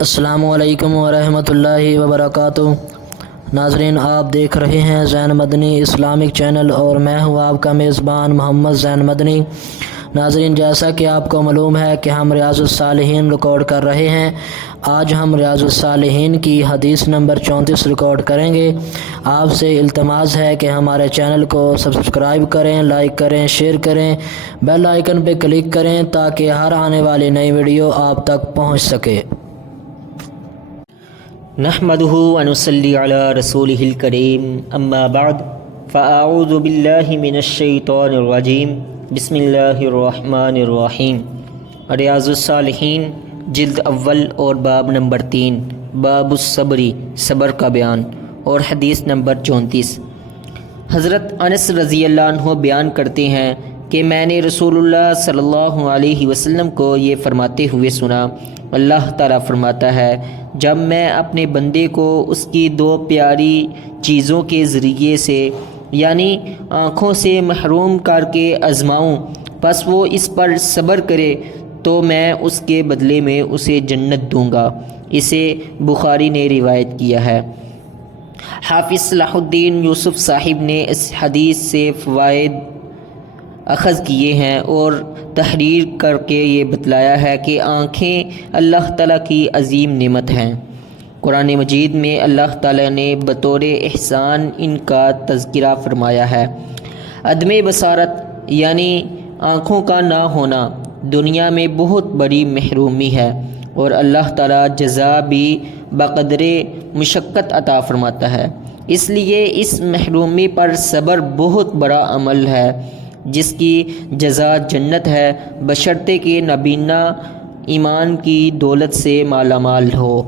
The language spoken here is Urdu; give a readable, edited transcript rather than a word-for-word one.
السلام علیکم ورحمۃ اللہ وبرکاتہ۔ ناظرین، آپ دیکھ رہے ہیں زین مدنی اسلامک چینل اور میں ہوں آپ کا میزبان محمد زین مدنی۔ ناظرین، جیسا کہ آپ کو معلوم ہے کہ ہم ریاض الصالحین ریکارڈ کر رہے ہیں۔ آج ہم ریاض الصالحین کی حدیث نمبر 34 ریکارڈ کریں گے۔ آپ سے التماس ہے کہ ہمارے چینل کو سبسکرائب کریں، لائک کریں، شیئر کریں، بیل آئیکن پہ کلک کریں تاکہ ہر آنے والی نئی ویڈیو آپ تک پہنچ سکے۔ نحمدہ ونصلی علی رسولہ الکریم، اما بعد فاعوذ باللہ من الشیطان الرجیم، بسم اللہ الرحمن الرحیم۔ ریاض الصالحین جلد اول اور باب نمبر 3، باب الصبری، صبر کا بیان، اور حدیث نمبر 34۔ حضرت انس رضی اللہ عنہ بیان کرتے ہیں کہ میں نے رسول اللہ صلی اللہ علیہ وسلم کو یہ فرماتے ہوئے سنا، اللہ تعالیٰ فرماتا ہے، جب میں اپنے بندے کو اس کی دو پیاری چیزوں کے ذریعے سے یعنی آنکھوں سے محروم کر کے آزماؤں، پس وہ اس پر صبر کرے تو میں اس کے بدلے میں اسے جنت دوں گا۔ اسے بخاری نے روایت کیا ہے۔ حافظ صلاح الدین یوسف صاحب نے اس حدیث سے فوائد اخذ کیے ہیں اور تحریر کر کے یہ بتلایا ہے کہ آنکھیں اللہ تعالیٰ کی عظیم نعمت ہیں۔ قرآن مجید میں اللہ تعالیٰ نے بطور احسان ان کا تذکرہ فرمایا ہے۔ عدم بصارت یعنی آنکھوں کا نہ ہونا دنیا میں بہت بڑی محرومی ہے، اور اللہ تعالیٰ جزا بھی بقدر مشقت عطا فرماتا ہے۔ اس لیے اس محرومی پر صبر بہت بڑا عمل ہے جس کی جزا جنت ہے، بشرطے کہ نابینا ایمان کی دولت سے مالا مال ہو۔